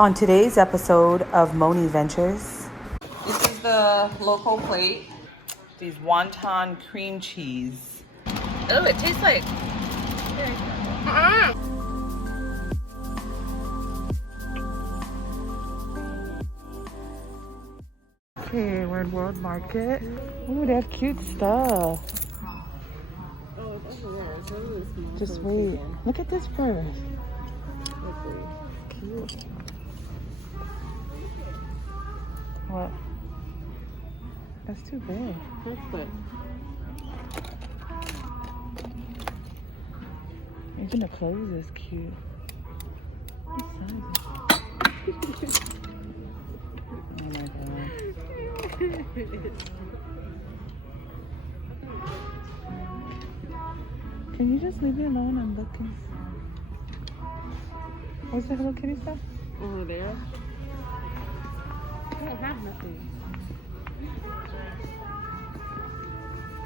On today's episode of Moni Ventures, this is the local plate. These wonton cream cheese. Oh, it tastes like. Okay, we're in World Market. Oh, they have cute stuff. Oh, it's over there. It's really small. Just wait. Look at this purse. Cute. What? That's too big. That's good. Even the clothes is cute. What size is it? Oh my god. Can you just leave me alone? I'm looking. What's the Hello Kitty stuff? Over there? I don't have nothing.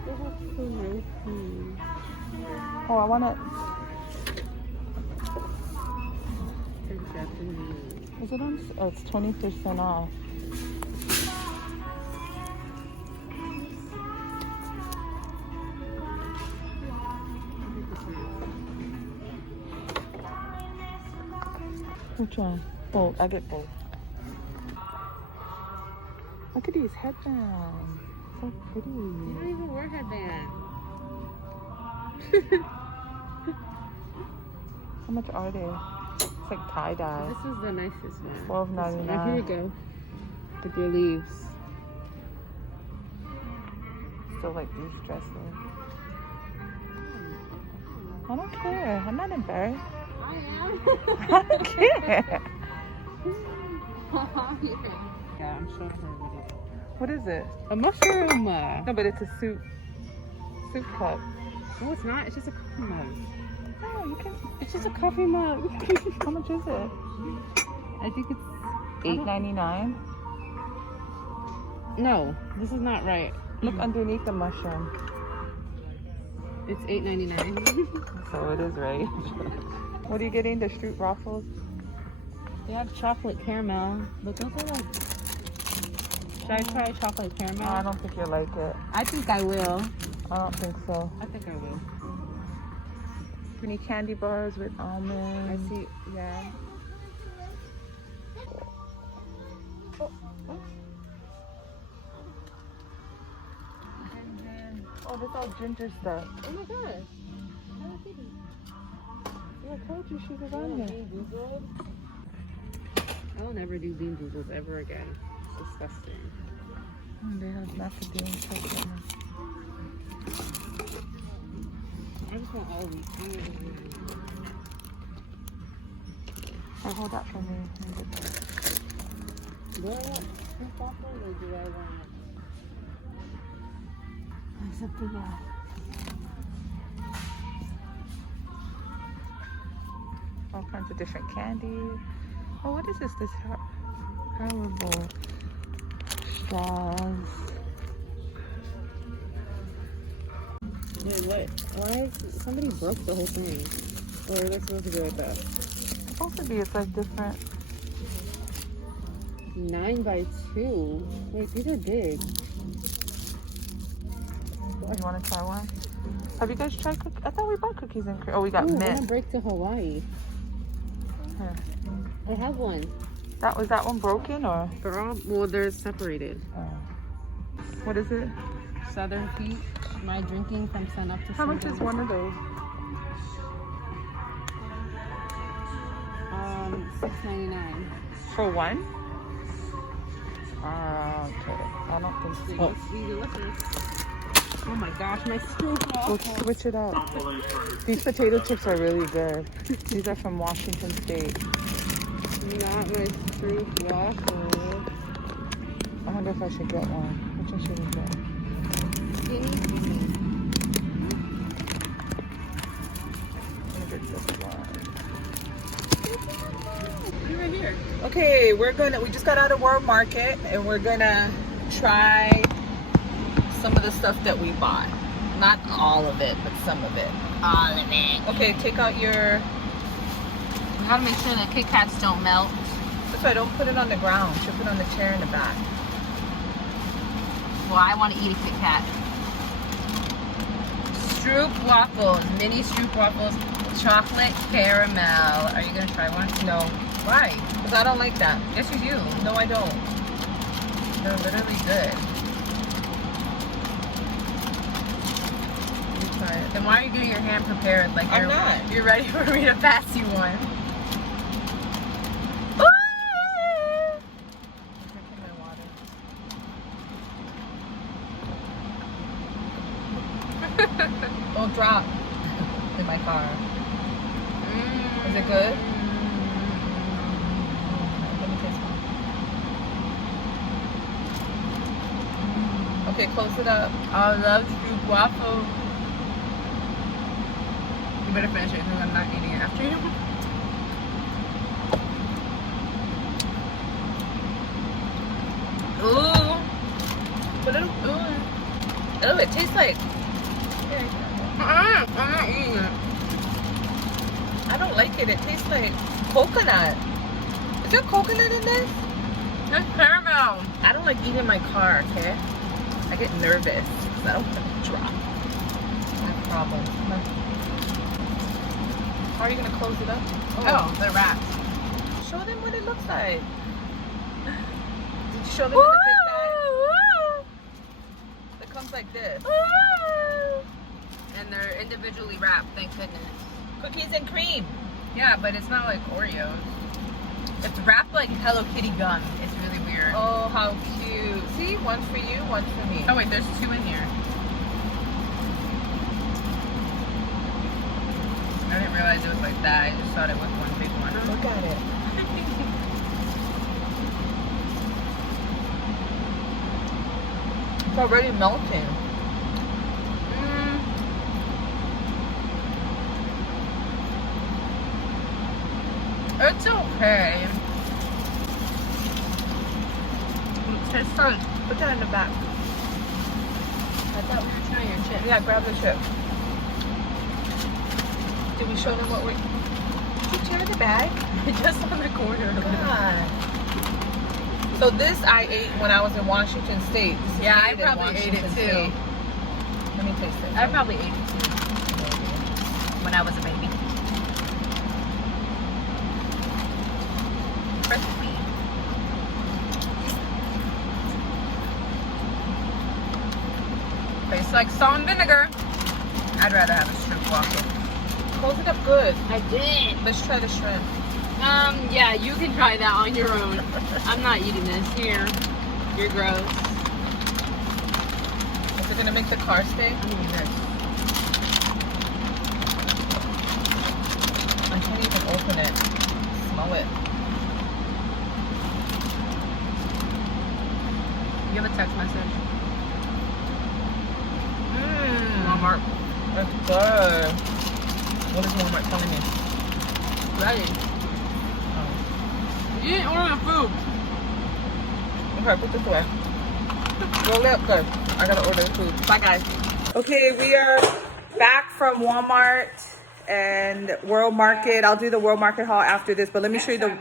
They have so no food. Oh, I want it. They're Japanese. Is it on? Oh, it's 20% off. Which one? Both. I get both. Look at these headbands. So pretty. You don't even wear headband. How much are they? It's like tie-dye. This is the nicest one. $12.99. Oh, here you go. With your leaves. Still like these dresses. I don't care. I'm not embarrassed. I am. I don't care. Yeah, I'm showing her What is it? a mushroom. No, but it's a soup cup. No, it's not. It's just a coffee mug. Oh, you can. It's just a coffee mug. How much is it? I think it's $8.99. No, this is not right. Look underneath the mushroom. It's $8.99. So it is right. What are you getting? The Stroop Waffles? They have chocolate caramel. But those are like. Should I try chocolate caramel? No, I don't think you'll like it. I think I will. I don't think so. I think I will. Any candy bars with I almonds? see. Yeah. Oh, this all ginger stuff. Oh my gosh. Yeah, I told you she was on there. I'll never do Bean Boozles ever again. It's disgusting. Oh, they have macadamia chocolate. I just want all these. Oh, hold that for me. Do I want two waffles or do I want? It's up to you. All kinds of different candy. Oh, what is this? This horrible straws. Wait, what? Why? Somebody broke the whole thing. Or are they supposed to be like that? It's supposed to be. It's like different. 9x2. Wait, these are big. You want to try one? Have you guys tried cookies? I thought we bought cookies and cream. Oh, we got Ooh, I want mint. to break to Hawaii. Here. I have one. Was that one broken or? They're all, well, they're separated. Oh. What is it? Southern Peach. My drinking from sun up to How much is one of those? $6.99. For one? Okay. I don't think so. Oh my gosh, my screw off. We'll switch it up. These potato chips are really good. These are from Washington State. Not my screw waffle. I wonder if I should get one. Which one should we get? Skinny. I'm gonna get this one. You're right here. Okay, we just got out of World Market and we're gonna try some of the stuff that we bought. Not all of it, but some of it. All of it. Okay, take out your... We gotta make sure the Kit Kats don't melt. so I don't put it on the ground. She'll put it on the chair in the back. Well, I want to eat a Kit Kat. Stroop waffles, mini Stroop waffles, chocolate caramel. Are you gonna try one? No, Why? because I don't like that. Yes, you do. No, I don't. They're literally good. You try it. Then why are you getting your hand prepared? Like I'm not. You're ready for me to pass you one. Drinking my water. Don't drop in my car. Is it good? Let me taste one. Okay, close it up. I love Stroop waffle. You better finish it because I'm not eating it after you. Ooh. But it'll, Ooh. it tastes like. I'm not eating it. I don't like it. It tastes like coconut. Is there coconut in this? It's caramel. I don't like eating in my car, okay? I get nervous. I don't want to drop. I have problems. How are you going to close it up? Oh, they're wrapped. Show them what it looks like. Did you show them in the big bag? It comes like this. And they're individually wrapped, thank goodness. Cookies and cream. Yeah, but it's not like Oreos. It's wrapped like Hello Kitty gum. It's really weird. Oh, how cute. See, one for you, one for me. Oh wait, there's two in here. I didn't realize it was like that. I just thought it was one big one. Look at it. It's already melting. It's okay. It tastes like. Put that in the back. I thought we were trying your chip. Yeah, grab the chip. Did we show them what we're... Did you tear the bag? Just on the corner. God. So this I ate when I was in Washington State. This is Yeah, I made in probably ate it Washington too. State. Let me taste it. I probably ate it too when I was a baby. Crispy. Tastes like salt and vinegar. I'd rather have a shrimp waffle. Close it up good. I did. Let's try the shrimp. Yeah, you can try that on your own. I'm not eating this. Here. You're gross. Is it gonna make the car stay? I'm eating this. I can't even open it. Smell it. You have a text message. Walmart. That's good. What is Walmart telling me? Ready. Oh. You didn't order the food. Okay, put this away. Roll it up good. I gotta order the food. Bye, guys. Okay, we are back from Walmart and World Market. I'll do the World Market haul after this, but let me show you the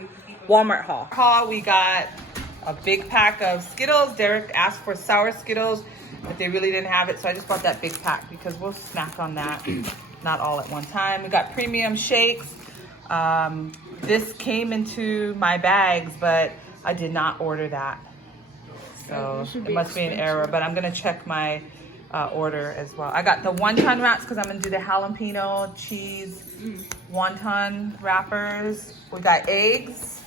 Walmart haul. We got a big pack of Skittles. Derek asked for sour Skittles, but they really didn't have it, so I just bought that big pack because we'll snack on that, not all at one time. We got premium shakes. This came into my bags, but I did not order that. So it must be an error, but I'm gonna check my order as well. I got the wonton wraps because I'm gonna do the jalapeno cheese wonton wrappers. We got eggs,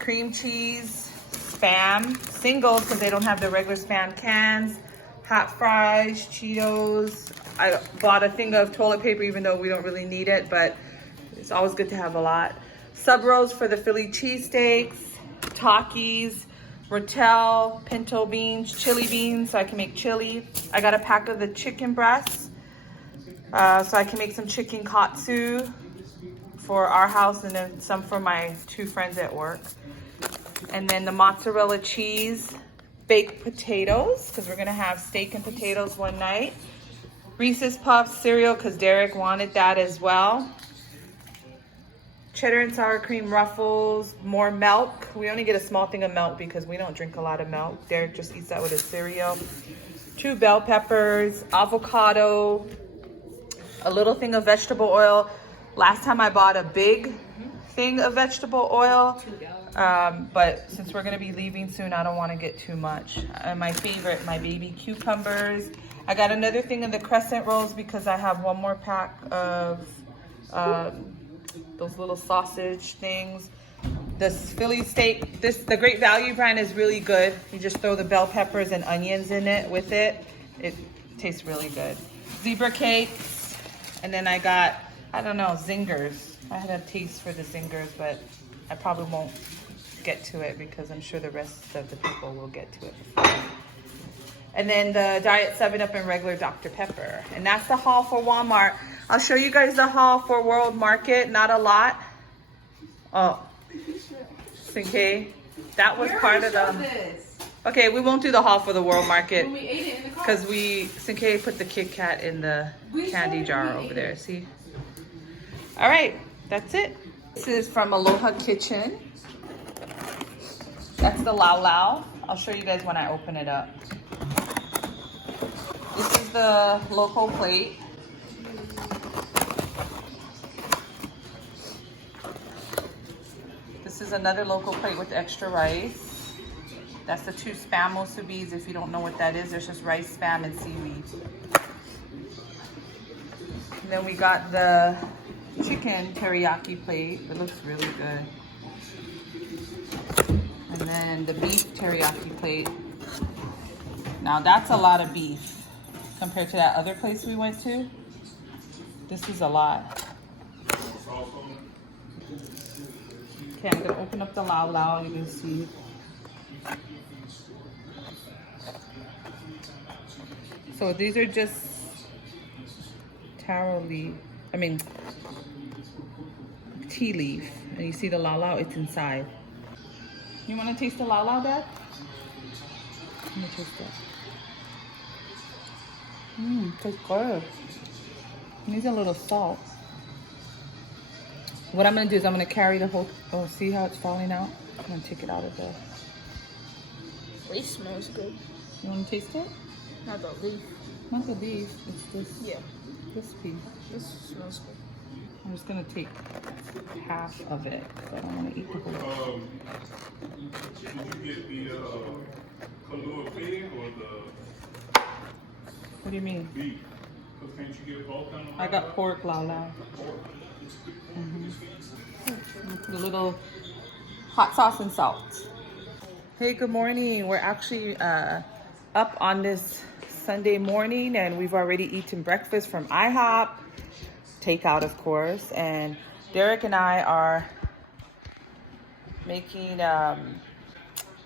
cream cheese, Spam, singles because they don't have the regular Spam cans, hot fries, Cheetos. I bought a thing of toilet paper even though we don't really need it, but it's always good to have a lot. Sub rolls for the Philly cheesesteaks, Takis, Rotel, pinto beans, chili beans so I can make chili. I got a pack of the chicken breasts so I can make some chicken katsu for our house and then some for my two friends at work. And then the mozzarella cheese, baked potatoes because we're gonna have steak and potatoes one night. Reese's Puffs cereal because Derek wanted that as well. cheddar and sour cream ruffles, more milk. We only get a small thing of milk because we don't drink a lot of milk. Derek just eats that with his cereal. 2 bell peppers, avocado, a little thing of vegetable oil. Last time I bought a big thing of vegetable oil, but since we're gonna be leaving soon, I don't wanna get too much. My favorite, my baby cucumbers. I got another thing of the crescent rolls because I have one more pack of those little sausage things. This Philly steak, the Great Value brand is really good. You just throw the bell peppers and onions in it with it. It tastes really good. Zebra cakes, and then I got, I don't know, zingers. I had a taste for the zingers, but I probably won't get to it because I'm sure the rest of the people will get to it before. And then the Diet 7-Up and regular Dr. Pepper. And that's the haul for Walmart. I'll show you guys the haul for World Market. Not a lot. Oh, okay. That was part of the... Okay, we won't do the haul for the World Market because Sinkei put the Kit Kat in the candy jar over there. See? All right, that's it. This is from Aloha Kitchen. That's the Lau Lau. I'll show you guys when I open it up. This is the local plate. This is another local plate with extra rice. That's the 2 spam musubis. If you don't know what that is, there's just rice, spam, and seaweed. And then we got the chicken teriyaki plate. It looks really good. And then the beef teriyaki plate. Now that's a lot of beef compared to that other place we went to. This is a lot. Okay, I'm gonna open up the Lau Lau. You can see. So these are just taro leaf. Tea leaf. And you see the Lau Lau, it's inside. You wanna taste the Lau Lau, Dad? Let me taste that. Tastes good. It needs a little salt. What I'm gonna do is I'm gonna carry the whole, oh, see how it's falling out? I'm gonna take it out of the... Leaf smells good. You wanna taste it? Not the leaf. Not the leaf, it's this, Yeah. this piece. This smells good. I'm just gonna take half of it, so I don't wanna eat the whole. Did you get the Kahlua pig or What do you mean? the beef? Because can't you get both on the I got pork Lau Lau. Put a little hot sauce and salt. Hey, good morning. We're actually up on this Sunday morning and we've already eaten breakfast from IHOP, takeout of course, and Derek and I are making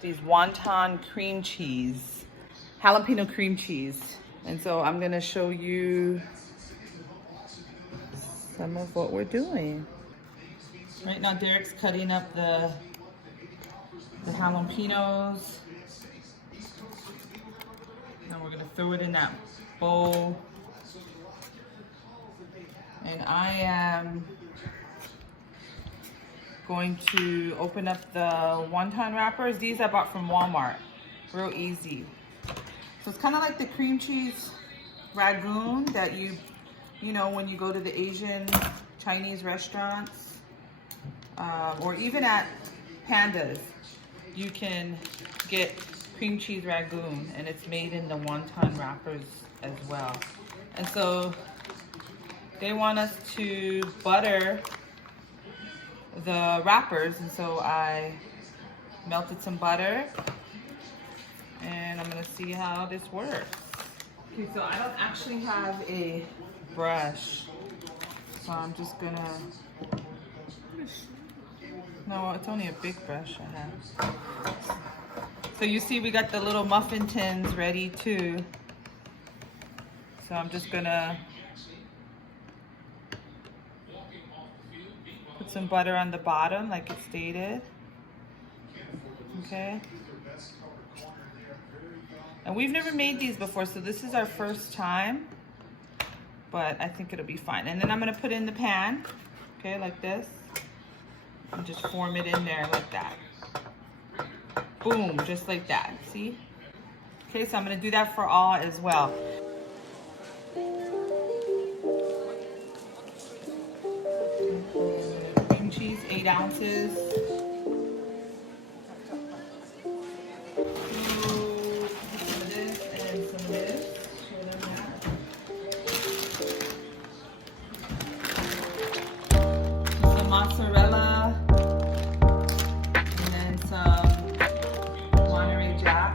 these wonton cream cheese, jalapeno cream cheese. And so I'm gonna show you some of what we're doing. Right now Derek's cutting up the jalapenos. And we're gonna throw it in that bowl. And I am going to open up the wonton wrappers. These I bought from Walmart. Real easy. So it's kind of like the cream cheese ragoon that you know, when you go to the Asian Chinese restaurants, or even at Pandas, you can get cream cheese ragoon, and it's made in the wonton wrappers as well. And so they want us to butter the wrappers, and so I melted some butter, and I'm gonna see how this works. Okay, so I don't actually have a brush, so I'm just gonna, no, it's only a big brush I have. So you see we got the little muffin tins ready too. So I'm just gonna put some butter on the bottom like it stated. Okay. And we've never made these before, so this is our first time, but I think it'll be fine. And then I'm gonna put it in the pan, okay, like this. And just form it in there like that. Boom, just like that, see? Okay, so I'm gonna do that for all as well. Cream cheese, 8 ounces. Some of this and some of this. Show them that. Some mozzarella. And then some Monterey Jack.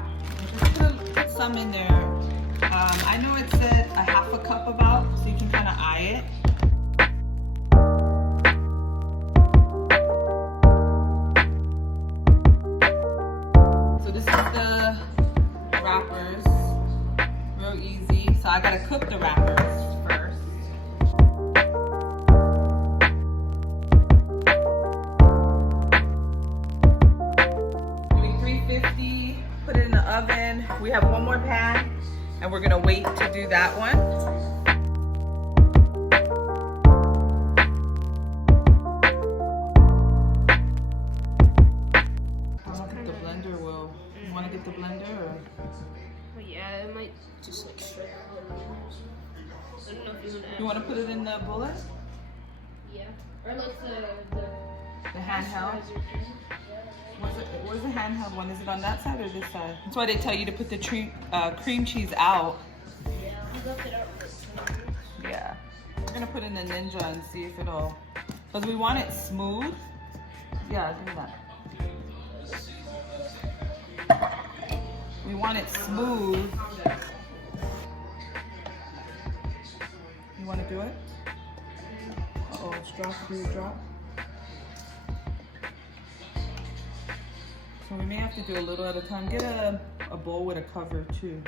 Just put some in there. I know it said a half a cup about, so you can kind of eye it. So this is the wrappers. Real easy. So I gotta cook the wrappers first. Putting 350, put it in the oven. We have one more pan. And we're gonna wait to do that one. I don't think the blender will. You wanna get the blender or? But yeah, it might just like shred. I don't know if you want to. You wanna put it in the bullet? Yeah. Or like The handheld? Where's the handheld one? Is it on that side or this side? That's why they tell you to put the cream cheese out. Yeah, we left it out for Yeah. We're gonna put in the Ninja and see if it'll, because we want it smooth. Yeah, do that. We want it smooth. You wanna do it? Uh-oh, it's dropped. Do it drop? So we may have to do a little at a time. Get a bowl with a cover too.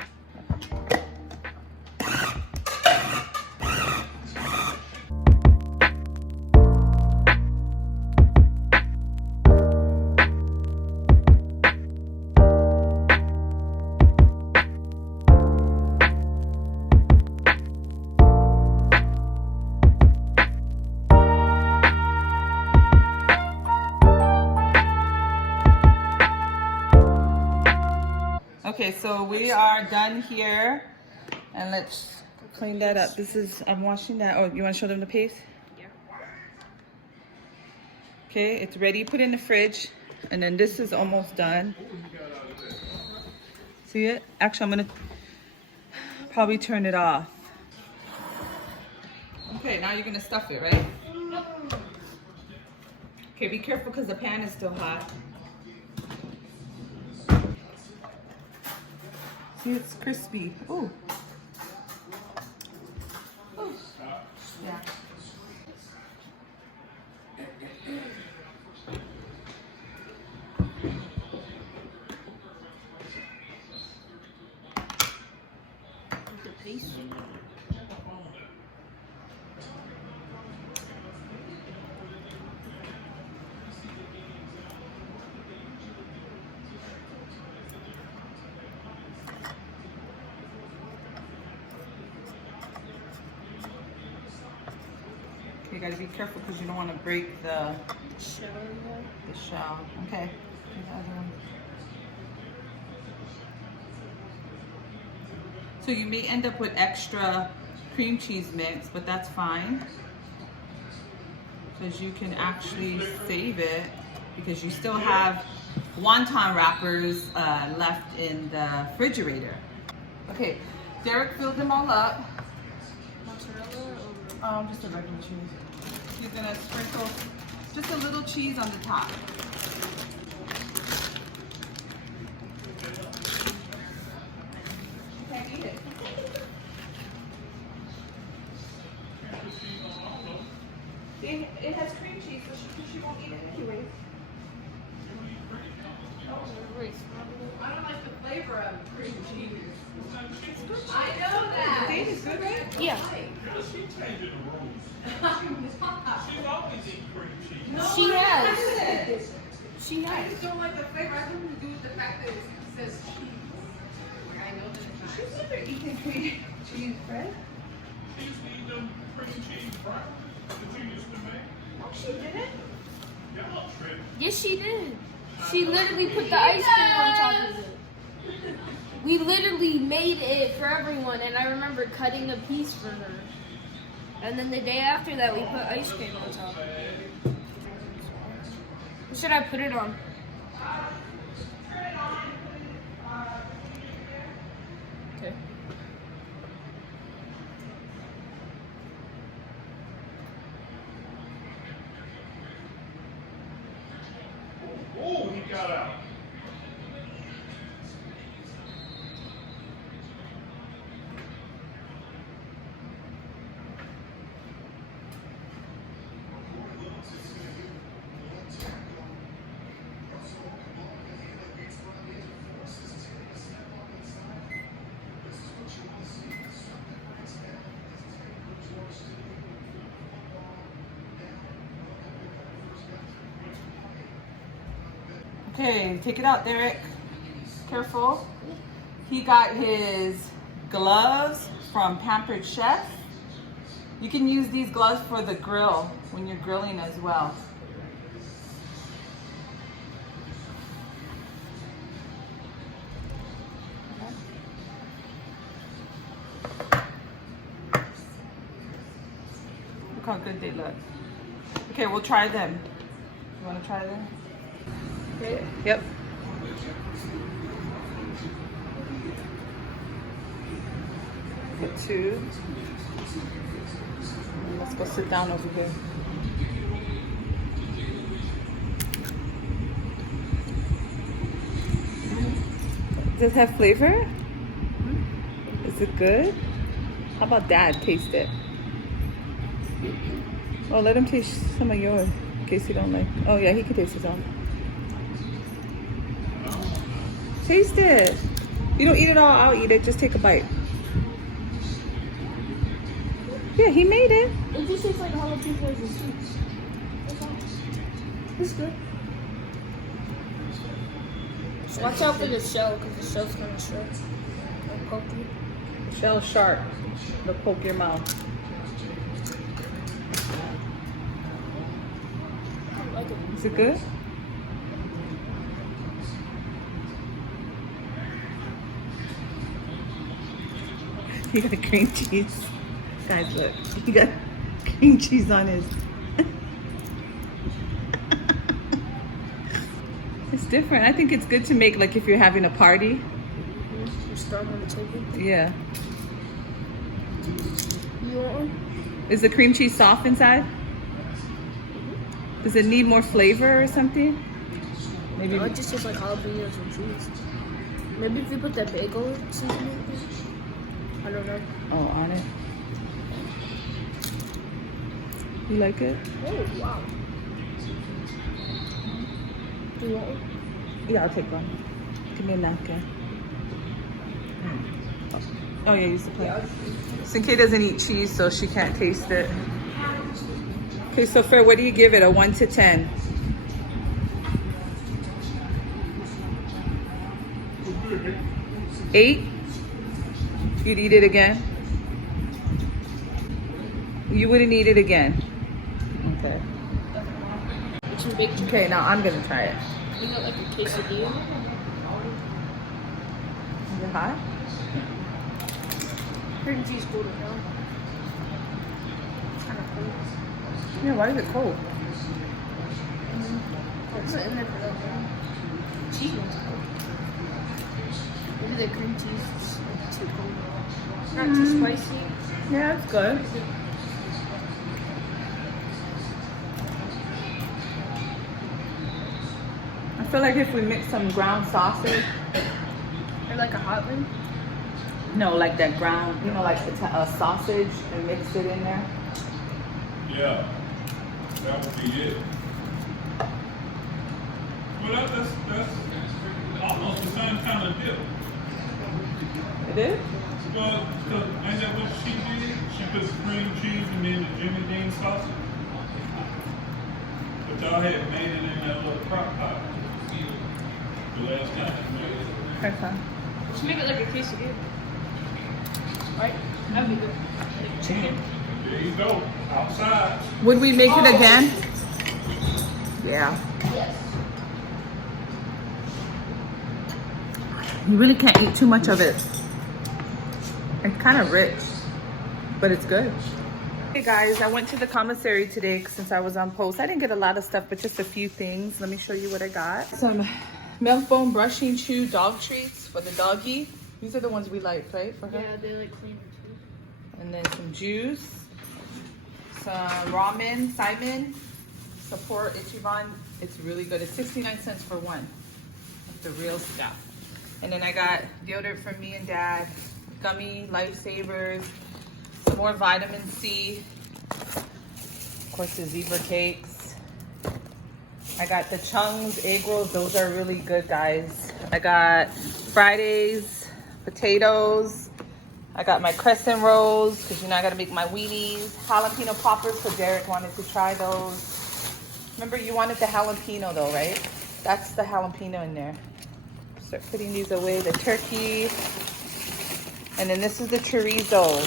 Okay, so we are done here, and let's clean that up. This is, I'm washing that. Oh, you want to show them the paste? Yeah. Okay, it's ready. Put it in the fridge, and then this is almost done. See it? Actually, I'm gonna probably turn it off. Okay, now you're gonna stuff it, right? Okay, be careful because the pan is still hot. See, it's crispy. Ooh. Ooh. Yeah. The paste. You gotta be careful because you don't want to break the Shell. shell. Okay. Here's the other one. So you may end up with extra cream cheese mix, but that's fine because you can actually save it because you still have wonton wrappers left in the refrigerator. Okay, Derek filled them all up. Mozzarella or Just a regular cheese. He's gonna sprinkle just a little cheese on the top. You can't eat it. It has cream cheese, so she won't eat it anyways. I don't like the flavor of cream cheese. I know that. The taste is good, right? yeah. She's changing the rules. She's always eaten cream cheese. No, She has. She has. I just don't like the flavor. I have nothing to do with the fact that it says cheese. I know that it's not. She's never eaten cream cheese bread. She used to eat them cream cheese fries that you used to make. No, she didn't. Yes, she did. She literally put the ice cream on top of it. We literally made it for everyone, and I remember cutting a piece for her. And then the day after that, we put ice cream on top. What should I put it on? Okay. Oh, he got out. Okay, take it out, Derek. Careful. He got his gloves from Pampered Chef. You can use these gloves for the grill when you're grilling as well. Look how good they look. Okay, we'll try them. You want to try them? Okay. Yep. Get two. And let's go sit down over here. Does it have flavor? Is it good? How about Dad? Taste it. Oh, let him taste some of yours in case he don't like. Oh yeah, he can taste his own. Taste it. You don't eat it all, I'll eat it. Just take a bite. Yeah, he made it. It just tastes like jalapenos and sweets. It's good. So watch out for the shell, because the shell's kind of sharp. It'll poke you. The shell's sharp. It'll poke your mouth. I like it. Is it good? He got cream cheese. Guys, look. He got cream cheese on his. It's different. I think it's good to make like if you're having a party. You start on the table. Yeah. You want one? Is the cream cheese soft inside? Does it need more flavor or something? Maybe. No, it just tastes like jalapenos and cheese. Maybe if you put that bagel seasoning in. I don't know. Oh, on it. You like it? Oh, wow. Do you want one? Yeah, I'll take one. Give me a napkin. Oh yeah, use the plate. Sinke doesn't eat cheese, so she can't taste it. Okay, so Fer, what do you give it? A 1 to 10? 8? You'd eat it again? You wouldn't eat it again? Okay. It's your big chicken. Okay, now I'm gonna try it. You got like a quesadilla. Is it hot? Cream cheese cold right now. It's kind of cold. Yeah, why is it cold? What's in there for that? Cheese one's cold. Maybe the cream cheese is too cold. Not too spicy. Yeah, it's good. I feel like if we mix some ground sausage, Or like a hot one. no, like that ground, you know, like a sausage and mix it in there. Yeah, that would be it. Well, that's almost the same kind of dip. It is? Well, ain't that what she did? She put cream cheese and then the Jimmy Dean sausage. But y'all had made it in that little crock pot the last time. Okay, fine. Just make it like a quesadilla. Right? That'd be good. Like chicken. There you go, outside. Would we make it again? Yeah. Yes. You really can't eat too much of it. It's kind of rich, but it's good. Hey guys, I went to the commissary today since I was on post. I didn't get a lot of stuff, but just a few things. Let me show you what I got. Some milk bone brushing chew dog treats for the doggy. These are the ones we like, right? For her. Yeah, they like cleaner too. And then some juice, some ramen, Simon, support Ichiban. It's really good. It's 69 cents for one. It's the real stuff. And then I got deodorant for me and Dad, gummy lifesavers, some more vitamin C, of course the zebra cakes. I got the Chung's egg rolls. Those are really good, guys. I got Fridays, potatoes. I got my crescent rolls because you know I gotta make my weenies. Jalapeno poppers because Derek wanted to try those. Remember you wanted the jalapeno though, right? That's the jalapeno in there. Start putting these away. The turkey. And then this is the chorizo.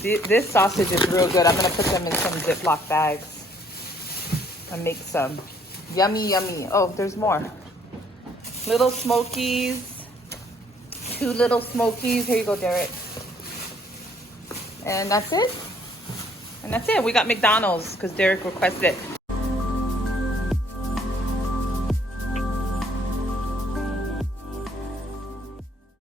This sausage is real good. I'm gonna put them in some Ziploc bags and make some. Yummy, yummy. Oh, there's more. Little Smokies. 2 little Smokies. Here you go, Derek. And that's it. And that's it. We got McDonald's because Derek requested it.